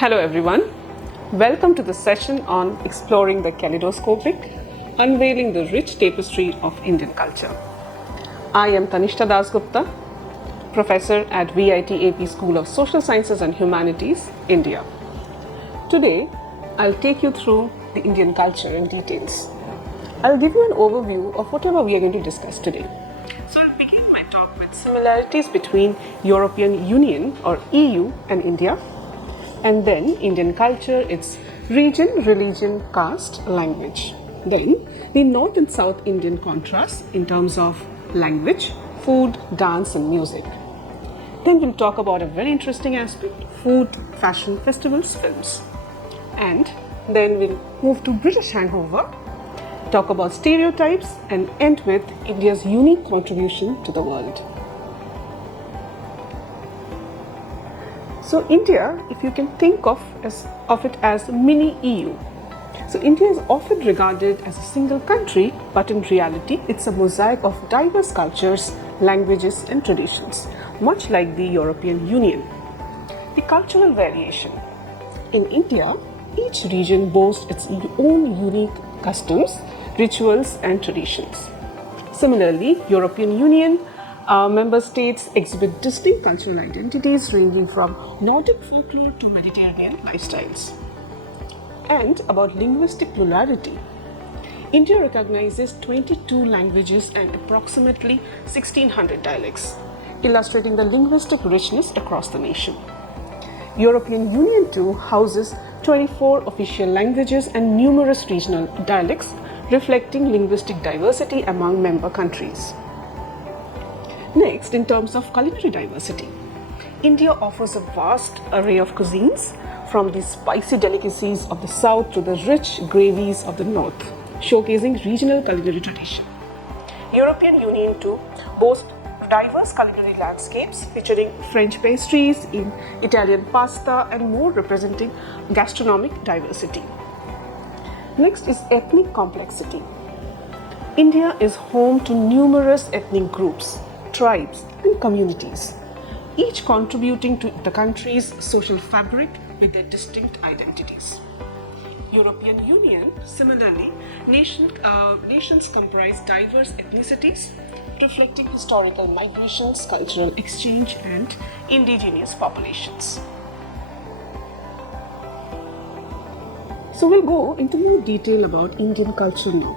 Hello everyone, welcome to the session on exploring the Kaleidoscopic, unveiling the rich tapestry of Indian culture. I am Tannistha Dasgupta, professor at VIT School of Social Sciences and Humanities, India. Today, I'll take you through the Indian culture in details. I'll give you an overview of whatever we are going to discuss today. So I'll begin my talk with similarities between European Union or EU and India, and then Indian culture, its region, religion, caste, language. Then the North and South Indian contrasts in terms of language, food, dance and music. Then we'll talk about a very interesting aspect, food, fashion, festivals, films. And then we'll move to British hangover, talk about stereotypes and end with India's unique contribution to the world. So India, if you can think of it as mini EU. So India is often regarded as a single country, but in reality, it's a mosaic of diverse cultures, languages and traditions, much like the European Union. The cultural variation. In India, each region boasts its own unique customs, rituals and traditions. Similarly, European Union member states exhibit distinct cultural identities ranging from Nordic folklore to Mediterranean lifestyles. And about linguistic plurality, India recognizes 22 languages and approximately 1600 dialects, illustrating the linguistic richness across the nation. European Union too houses 24 official languages and numerous regional dialects, reflecting linguistic diversity among member countries. Next, in terms of culinary diversity, India offers a vast array of cuisines, from the spicy delicacies of the south to the rich gravies of the north, showcasing regional culinary tradition. European Union too boasts diverse culinary landscapes featuring French pastries, Italian pasta and more, representing gastronomic diversity. Next is ethnic complexity. India is home to numerous ethnic groups, tribes and communities, each contributing to the country's social fabric with their distinct identities. European Union, similarly, nations comprise diverse ethnicities, reflecting historical migrations, cultural exchange and indigenous populations. So we'll go into more detail about Indian culture now.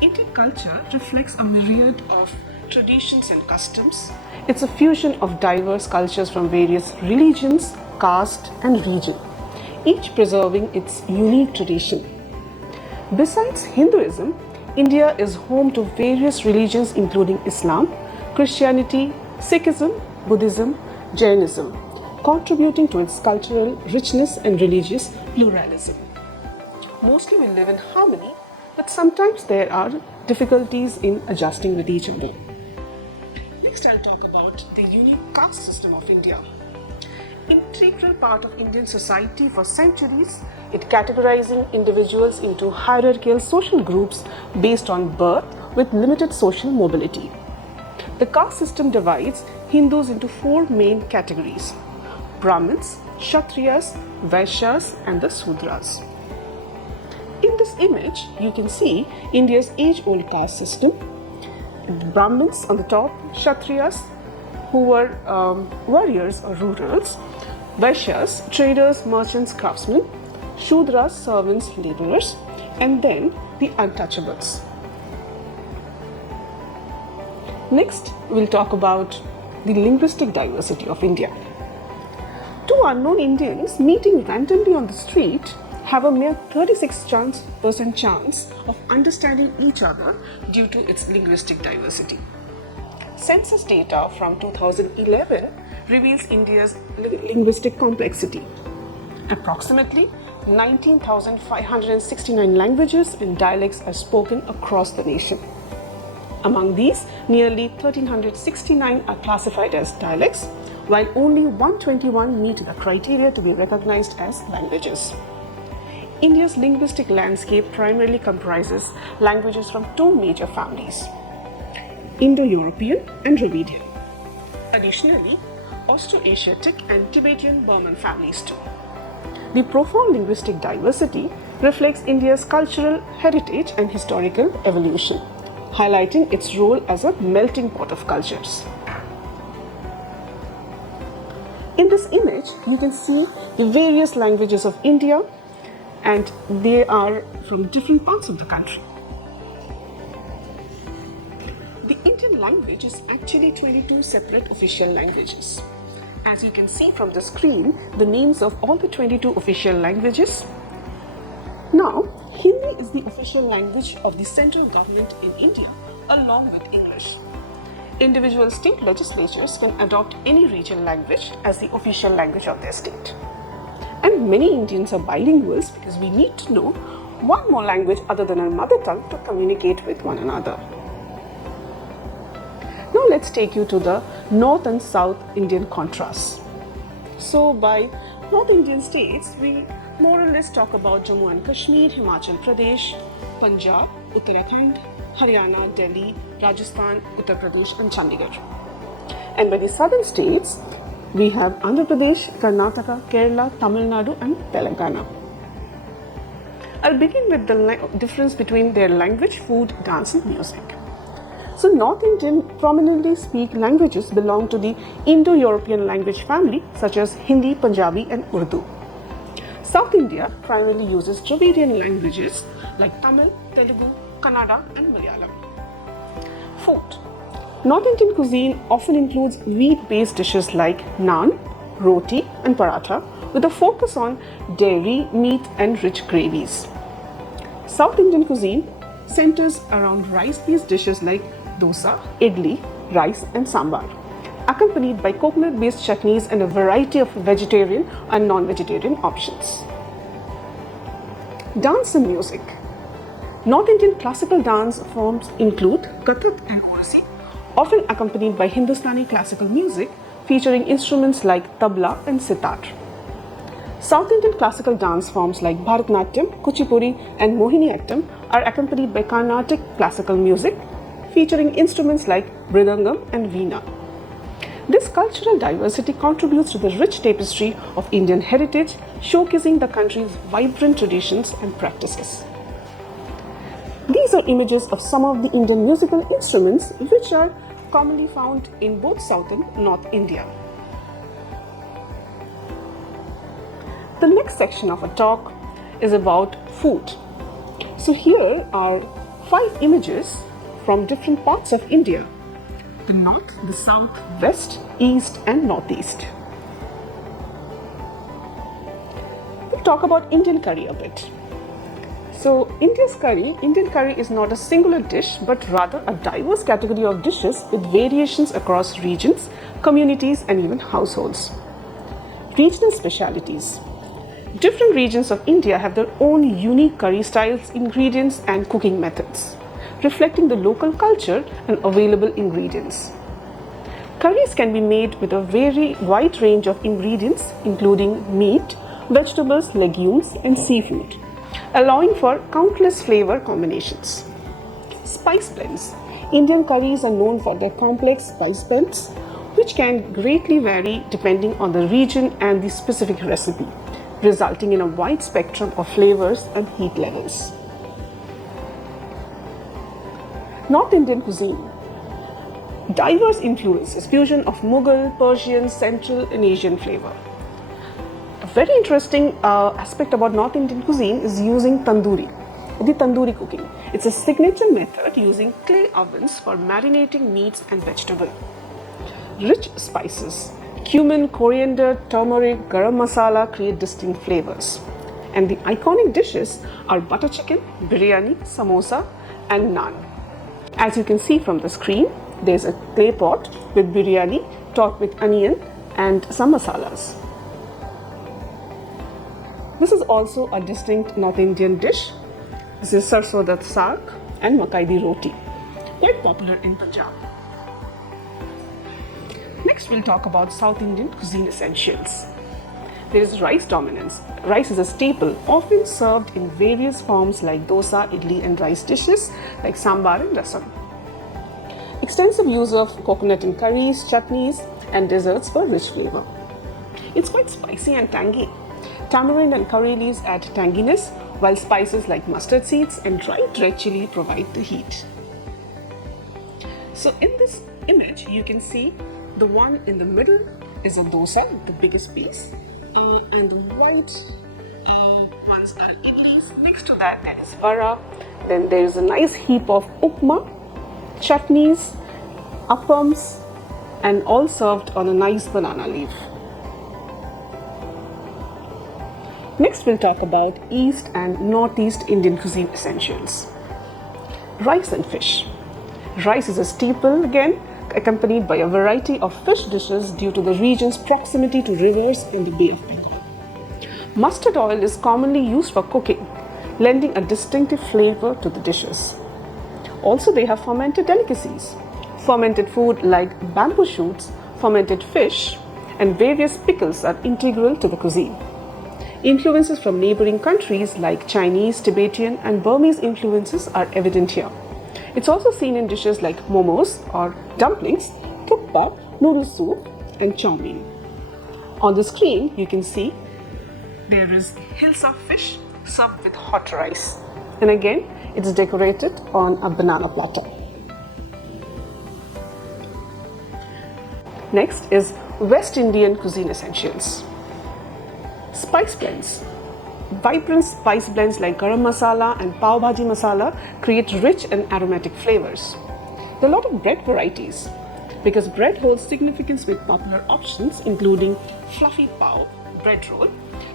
Indian culture reflects a myriad of traditions and customs. It's a fusion of diverse cultures from various religions, caste and region, each preserving its unique tradition. Besides Hinduism, India is home to various religions including Islam, Christianity, Sikhism, Buddhism, Jainism, contributing to its cultural richness and religious pluralism. Mostly we live in harmony, but sometimes there are difficulties in adjusting with each other. Next, I'll talk about the unique caste system of India. Integral part of Indian society for centuries, it categorizing individuals into hierarchical social groups based on birth with limited social mobility. The caste system divides Hindus into four main categories: Brahmins, Kshatriyas, Vaishyas and the Sudras. In this image, you can see India's age-old caste system. The Brahmins on the top, Kshatriyas, who were warriors or rurals, Vaishyas, traders, merchants, craftsmen, Shudras, servants, laborers, and then the untouchables. Next, we'll talk about the linguistic diversity of India. Two unknown Indians meeting randomly on the street have a mere 36% chance of understanding each other due to its linguistic diversity. Census data from 2011 reveals India's linguistic complexity. Approximately 19,569 languages and dialects are spoken across the nation. Among these, nearly 1,369 are classified as dialects, while only 121 meet the criteria to be recognized as languages. India's linguistic landscape primarily comprises languages from two major families: Indo-European and Dravidian. Additionally, Austroasiatic and Tibetan Burman families too. The profound linguistic diversity reflects India's cultural heritage and historical evolution, highlighting its role as a melting pot of cultures. In this image, you can see the various languages of India, and they are from different parts of the country. The Indian language is actually 22 separate official languages. As you can see from the screen, the names of all the 22 official languages. Now, Hindi is the official language of the central government in India, along with English. Individual state legislatures can adopt any regional language as the official language of their state. And many Indians are bilinguals because we need to know one more language other than our mother tongue to communicate with one another. Now let's take you to the North and South Indian contrasts. So by North Indian states, we more or less talk about Jammu and Kashmir, Himachal Pradesh, Punjab, Uttarakhand, Haryana, Delhi, Rajasthan, Uttar Pradesh and Chandigarh. And by the southern states, we have Andhra Pradesh, Karnataka, Kerala, Tamil Nadu and Telangana. I'll begin with the difference between their language, food, dance and music. So North Indian prominently speak languages belong to the Indo-European language family such as Hindi, Punjabi and Urdu. South India primarily uses Dravidian languages like Tamil, Telugu, Kannada and Malayalam. Food. North Indian cuisine often includes wheat-based dishes like naan, roti and paratha with a focus on dairy, meat and rich gravies. South Indian cuisine centers around rice-based dishes like dosa, idli, rice and sambar, accompanied by coconut-based chutneys and a variety of vegetarian and non-vegetarian options. Dance and music. North Indian classical dance forms include Kathak and Odissi, often accompanied by Hindustani classical music featuring instruments like tabla and sitar. South Indian classical dance forms like Bharatanatyam, Kuchipudi and Mohiniyattam are accompanied by Carnatic classical music featuring instruments like Mridangam and Veena. This cultural diversity contributes to the rich tapestry of Indian heritage, showcasing the country's vibrant traditions and practices. These are images of some of the Indian musical instruments which are commonly found in both South and North India. The next section of our talk is about food. So here are 5 images from different parts of India: the north, the south, west, east and northeast. We'll talk about Indian curry a bit. So Indian curry is not a singular dish but rather a diverse category of dishes with variations across regions, communities and even households. Regional specialities. Different regions of India have their own unique curry styles, ingredients and cooking methods, reflecting the local culture and available ingredients. Curries can be made with a very wide range of ingredients including meat, vegetables, legumes and seafood, allowing for countless flavor combinations. Spice blends. Indian curries are known for their complex spice blends, which can greatly vary depending on the region and the specific recipe, resulting in a wide spectrum of flavors and heat levels. North Indian cuisine. Diverse influences, fusion of Mughal, Persian, Central and Asian flavor. A very interesting aspect about North Indian cuisine is using the tandoori cooking. It's a signature method using clay ovens for marinating meats and vegetables. Rich spices. Cumin, coriander, turmeric, garam masala create distinct flavors. And the iconic dishes are butter chicken, biryani, samosa and naan. As you can see from the screen, there's a clay pot with biryani topped with onion and some masalas. This is also a distinct North Indian dish. This is sarson da saag and makai di roti, quite popular in Punjab. Next, we'll talk about South Indian cuisine essentials. There is rice dominance. Rice is a staple, often served in various forms like dosa, idli and rice dishes like sambar and rasam. Extensive use of coconut in curries, chutneys and desserts for rich flavor. It's quite spicy and tangy. Tamarind and curry leaves add tanginess, while spices like mustard seeds and dried red chili provide the heat. So in this image, you can see the one in the middle is a dosa, the biggest piece, and the white ones are idlis. Next to that, there is vara. Then there is a nice heap of upma, chutneys, appams, and all served on a nice banana leaf. Next, we'll talk about East and Northeast Indian cuisine essentials. Rice and fish. Rice is a staple again, accompanied by a variety of fish dishes due to the region's proximity to rivers and the Bay of Bengal. Mustard oil is commonly used for cooking, lending a distinctive flavor to the dishes. Also, they have fermented delicacies. Fermented food like bamboo shoots, fermented fish, and various pickles are integral to the cuisine. Influences from neighboring countries like Chinese, Tibetan, and Burmese influences are evident here. It's also seen in dishes like momos or dumplings, thukpa, noodle soup, and chow mein. On the screen, you can see there is hills of fish served with hot rice. And again, it's decorated on a banana platter. Next is West Indian cuisine essentials. Spice blends. Vibrant spice blends like garam masala and pav bhaji masala create rich and aromatic flavors. There are a lot of bread varieties because bread holds significance with popular options including fluffy pav, bread roll,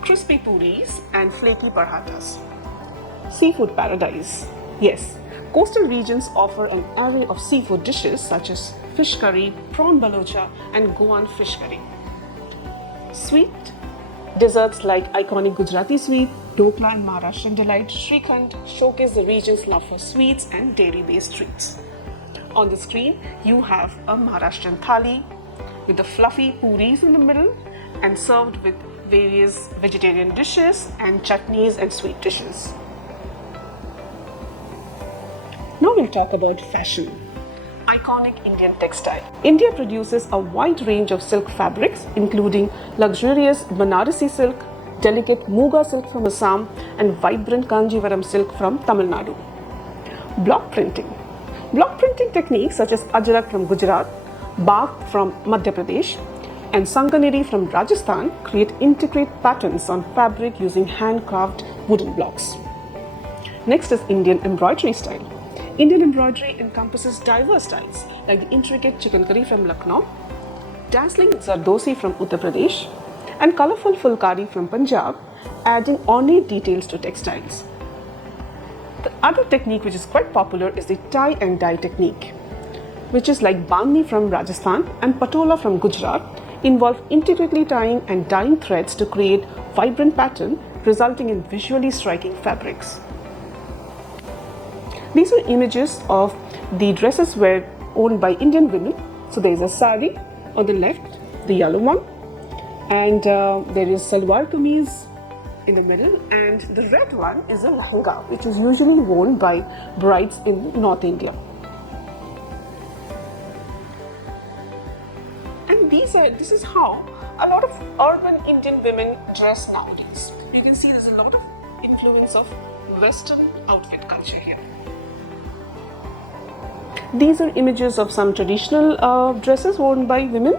crispy puris, and flaky parathas. Seafood paradise. Yes, coastal regions offer an array of seafood dishes such as fish curry, prawn balocha, and Goan fish curry. Sweet desserts like iconic Gujarati sweet, dokla, and Maharashtrian delight, Shrikhand showcase the region's love for sweets and dairy-based treats. On the screen, you have a Maharashtrian thali with the fluffy puris in the middle and served with various vegetarian dishes and chutneys and sweet dishes. Now we'll talk about fashion. Iconic Indian textile. India produces a wide range of silk fabrics, including luxurious Banarasi silk, delicate Muga silk from Assam, and vibrant Kanjivaram silk from Tamil Nadu. Block printing. Block printing techniques such as Ajrak from Gujarat, Bak from Madhya Pradesh, and Sanganeri from Rajasthan create intricate patterns on fabric using hand-carved wooden blocks. Next is Indian embroidery style. Indian embroidery encompasses diverse styles like the intricate chikankari from Lucknow, dazzling zardosi from Uttar Pradesh, and colorful fulkari from Punjab, adding ornate details to textiles. The other technique which is quite popular is the tie and dye technique, which is like bandhni from Rajasthan and patola from Gujarat, involve intricately tying and dyeing threads to create vibrant pattern, resulting in visually striking fabrics. These are images of the dresses were owned by Indian women. So there is a sari on the left, the yellow one, and there is salwar kameez in the middle, and the red one is a lehenga, which is usually worn by brides in North India. And this is how a lot of urban Indian women dress nowadays. You can see there's a lot of influence of Western outfit culture here. These are images of some traditional dresses worn by women.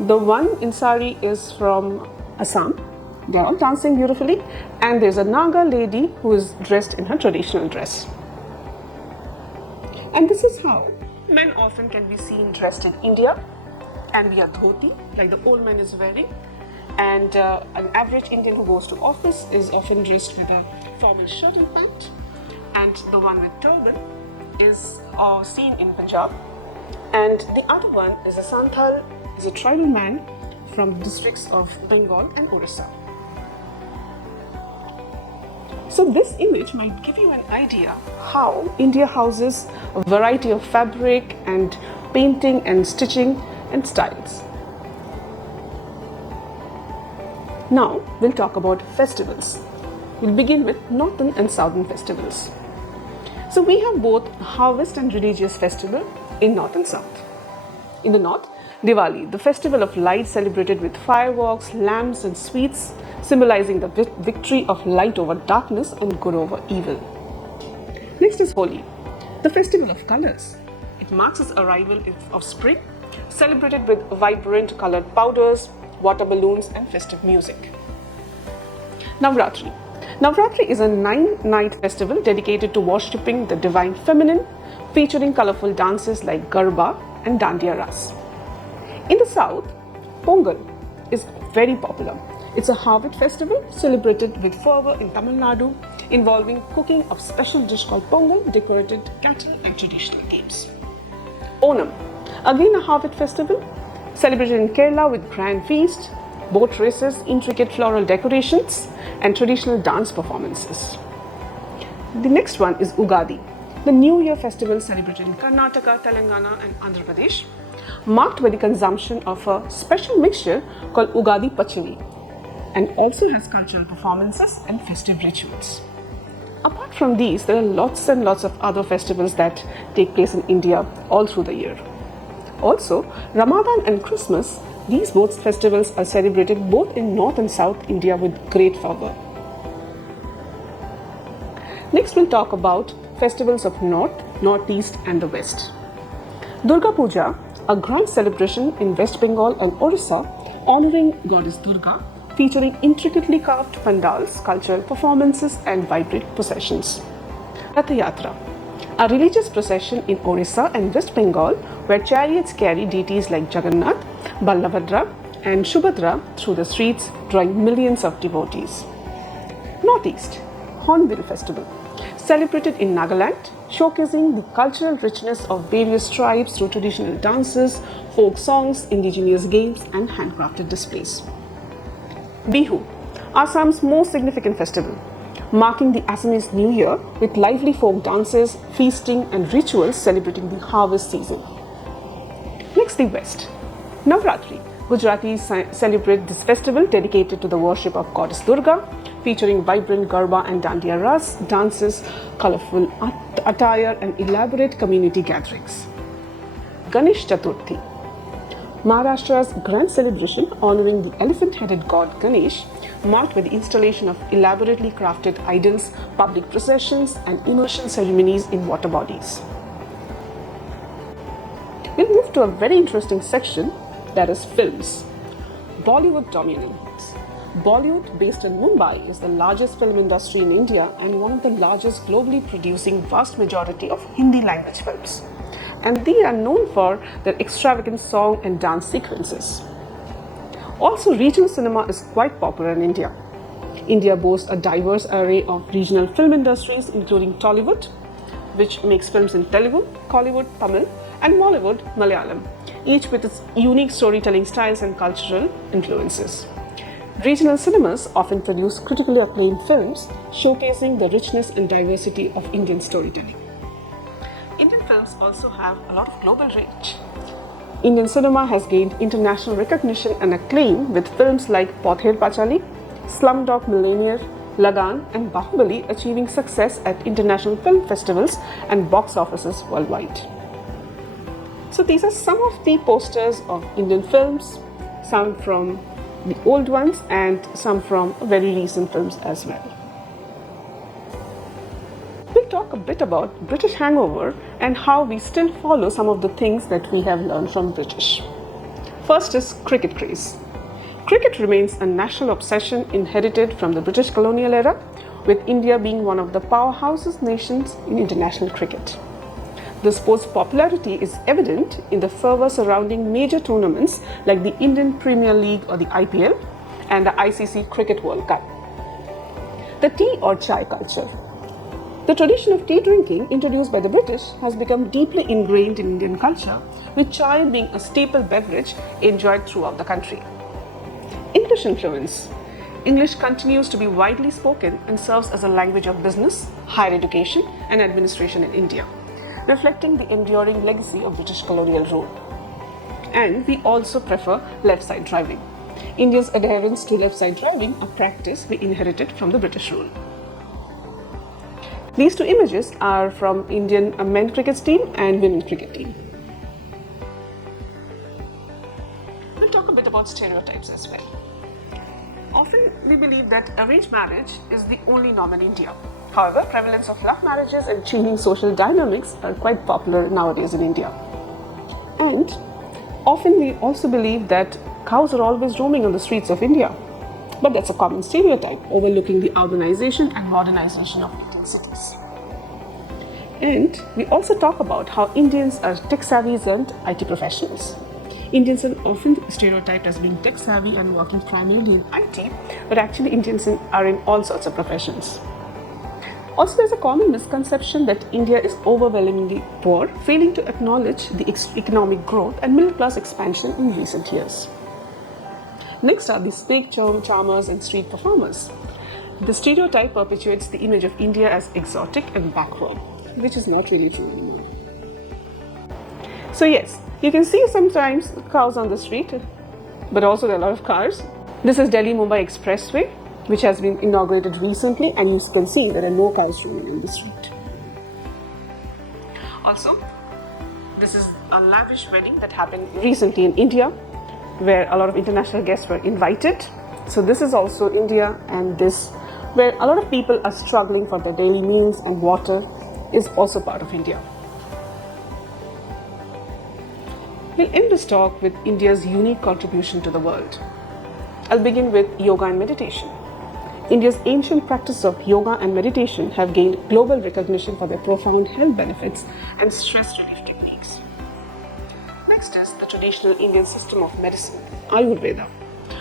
The one in sari is from Assam. They are all dancing beautifully. And there's a Naga lady who is dressed in her traditional dress. And this is how men often can be seen dressed in India. And we have dhoti, like the old man is wearing. And an average Indian who goes to office is often dressed with a formal shirt and pant. And the one with turban is seen in Punjab, and the other one is a Santhal, is a tribal man from districts of Bengal and Orissa. So this image might give you an idea how India houses a variety of fabric and painting and stitching and styles. Now we'll talk about festivals. We'll begin with northern and southern festivals. So we have both harvest and religious festival in north and south. In the north, Diwali, the festival of light celebrated with fireworks, lamps and sweets, symbolizing the victory of light over darkness and good over evil. Next is Holi, the festival of colors. It marks its arrival of spring, celebrated with vibrant colored powders, water balloons, and festive music. Navratri. Navratri is a 9-night festival dedicated to worshipping the divine feminine, featuring colorful dances like Garba and Dandiya Ras. In the south, Pongal is very popular. It's a harvest festival celebrated with fervor in Tamil Nadu, involving cooking of special dish called Pongal, decorated cattle, and traditional games. Onam, again a harvest festival, celebrated in Kerala with grand feast, boat races, intricate floral decorations, and traditional dance performances. The next one is Ugadi, the New Year festival celebrated in Karnataka, Telangana, and Andhra Pradesh, marked by the consumption of a special mixture called Ugadi Pachadi, and also has cultural performances and festive rituals. Apart from these, there are lots and lots of other festivals that take place in India all through the year. Also, Ramadan and Christmas, these both festivals are celebrated both in North and South India with great fervor. Next, we'll talk about festivals of North, Northeast, and the West. Durga Puja, a grand celebration in West Bengal and Orissa, honoring goddess Durga, featuring intricately carved pandals, cultural performances, and vibrant processions. Rath Yatra, a religious procession in Orissa and West Bengal where chariots carry deities like Jagannath, Ballabhadra, and Subhadra through the streets, drawing millions of devotees. Northeast, Hornbill Festival, celebrated in Nagaland, showcasing the cultural richness of various tribes through traditional dances, folk songs, indigenous games, and handcrafted displays. Bihu, Assam's most significant festival, marking the Assamese New Year with lively folk dances, feasting, and rituals celebrating the harvest season. Next, the West. Navratri. Gujaratis celebrate this festival dedicated to the worship of goddess Durga, featuring vibrant Garba and Dandiya Ras dances, colorful attire, and elaborate community gatherings. Ganesh Chaturthi. Maharashtra's grand celebration honoring the elephant-headed god Ganesh, marked by the installation of elaborately crafted idols, public processions, and immersion ceremonies in water bodies. We'll move to a very interesting section, that is films. Bollywood dominates. Bollywood, based in Mumbai, is the largest film industry in India and one of the largest globally, producing vast majority of Hindi language films. And they are known for their extravagant song and dance sequences. Also, regional cinema is quite popular in India. India boasts a diverse array of regional film industries, including Tollywood, which makes films in Telugu, Kollywood, Tamil, and Mollywood, Malayalam, each with its unique storytelling styles and cultural influences. Regional cinemas often produce critically acclaimed films, showcasing the richness and diversity of Indian storytelling. Indian films also have a lot of global reach. Indian cinema has gained international recognition and acclaim with films like Pother Pachali, Slumdog Millionaire, Lagan, and Bahubali achieving success at international film festivals and box offices worldwide. So these are some of the posters of Indian films, some from the old ones and some from very recent films as well. We'll talk a bit about British hangover and how we still follow some of the things that we have learned from British. First is cricket craze. Cricket remains a national obsession inherited from the British colonial era, with India being one of the powerhouses nations in international cricket. The sport's popularity is evident in the fervor surrounding major tournaments like the Indian Premier League or the IPL and the ICC Cricket World Cup. The tea or chai culture. The tradition of tea drinking, introduced by the British, has become deeply ingrained in Indian culture, with chai being a staple beverage enjoyed throughout the country. English influence. English continues to be widely spoken and serves as a language of business, higher education, and administration in India, reflecting the enduring legacy of British colonial rule. And we also prefer left-side driving. India's adherence to left-side driving, a practice we inherited from the British rule. These two images are from Indian men's cricket team and women's cricket team. We'll talk a bit about stereotypes as well. often we believe that arranged marriage is the only norm in India. However, prevalence of love marriages and changing social dynamics are quite popular nowadays in India. And often we also believe that cows are always roaming on the streets of India. But that's a common stereotype, overlooking the urbanization and modernization of Indian cities. And we also talk about how Indians are tech-savvy and IT professionals. Indians are often stereotyped as being tech-savvy and working primarily in IT, but actually Indians are in all sorts of professions. Also, there's a common misconception that India is overwhelmingly poor, failing to acknowledge the economic growth and middle-class expansion in recent years. Next are the snake charmers and street performers. The stereotype perpetuates the image of India as exotic and backward, which is not really true anymore. So yes, you can see sometimes cows on the street, but also there are a lot of cars. This is Delhi-Mumbai Expressway, which has been inaugurated recently, and you can see there are no cows roaming on the street. Also, this is a lavish wedding that happened recently in India, where a lot of international guests were invited. So this is also India, and this, where a lot of people are struggling for their daily meals, and water is also part of India. We'll end this talk with India's unique contribution to the world. I'll begin with yoga and meditation. India's ancient practices of yoga and meditation have gained global recognition for their profound health benefits and stress relief techniques. Next is the traditional Indian system of medicine, Ayurveda,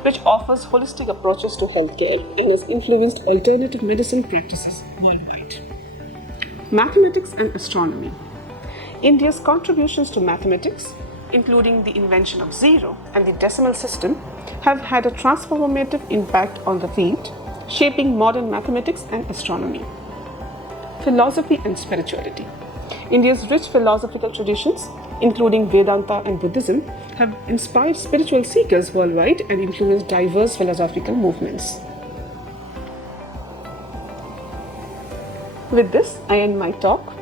which offers holistic approaches to healthcare and has influenced alternative medicine practices worldwide. Mathematics and astronomy. India's contributions to mathematics, including the invention of zero and the decimal system, have had a transformative impact on the field, shaping modern mathematics and astronomy. Philosophy and spirituality. India's rich philosophical traditions, including Vedanta and Buddhism, have inspired spiritual seekers worldwide and influenced diverse philosophical movements. With this, I end my talk,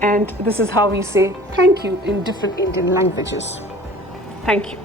and this is how we say thank you in different Indian languages. Thank you.